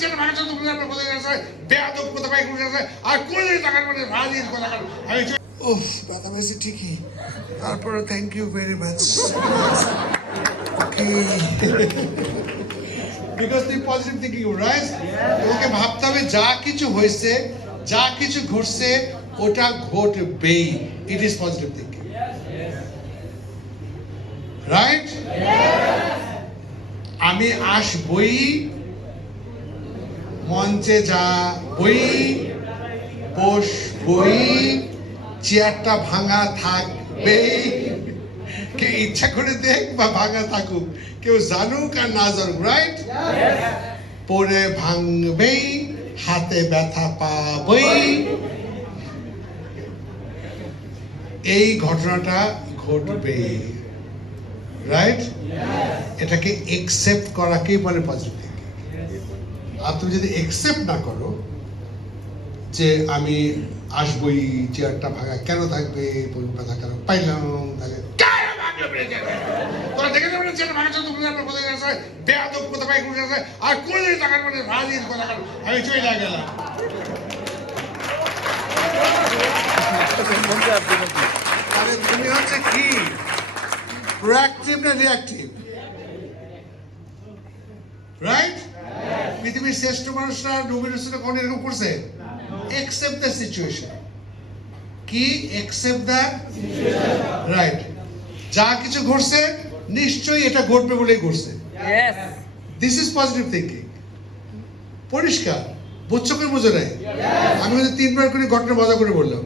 ছেলে ভাঙা চোদ্দ পুজো আপনার কোথায় গেছে বেয়াদব কোথা পাই কোথায় গেছে আর কোনদিন টাকার মানে রাজির কথা আমি চলে- উফ ব্যথা পেয়েছে ঠিকই। তারপরে thank you very much okay because তুই পজিটিভ থিঙ্কিং রাইট তোমাকে ভাবতে হবে যা কিছু হয়েছে যা কিছু ঘটছে ওটা ঘটবেই। It is positive thinking right আমি আসবই মঞ্চে যা বই বসবই চেয়ারটা ভাঙা থাকবেই কেউ ইচ্ছা করে দেখ বা ভাঙা থাকুক, কেউ জানুক আর না জানুক রাইট পরে ভাঙবেই, হাতে ব্যথা পাবই। এই ঘটনাটা ঘটবে রাইট এটাকে একসেপ্ট করাকেই বলে পজিটিভ আর তুমি যদি একসেপ্ট না করো যে আমি আসবই চেয়ারটা ভাঙা কেন থাকবে পরিবার পাইলাম, তাহলে দেখে ভাঙা আপনার কোথায় আর টাকার মানে চলে তুমি হচ্ছে না রাইট পৃথিবীর শ্রেষ্ঠ মানুষরা নবীর রসুল কোন এরকম করছে? একসেপ্ট দ্য সিচুয়েশন কি? একসেপ্ট দ্য রাইট যা কিছু ঘটছে নিশ্চয়ই এটা ঘটবে বলেই ঘটছে। Yes. This is positive thinking পরিষ্কার। বুঝছ করে বুঝো নাই। আমি হয়তো তিনবার করে ঘটনা মজা করে বললাম।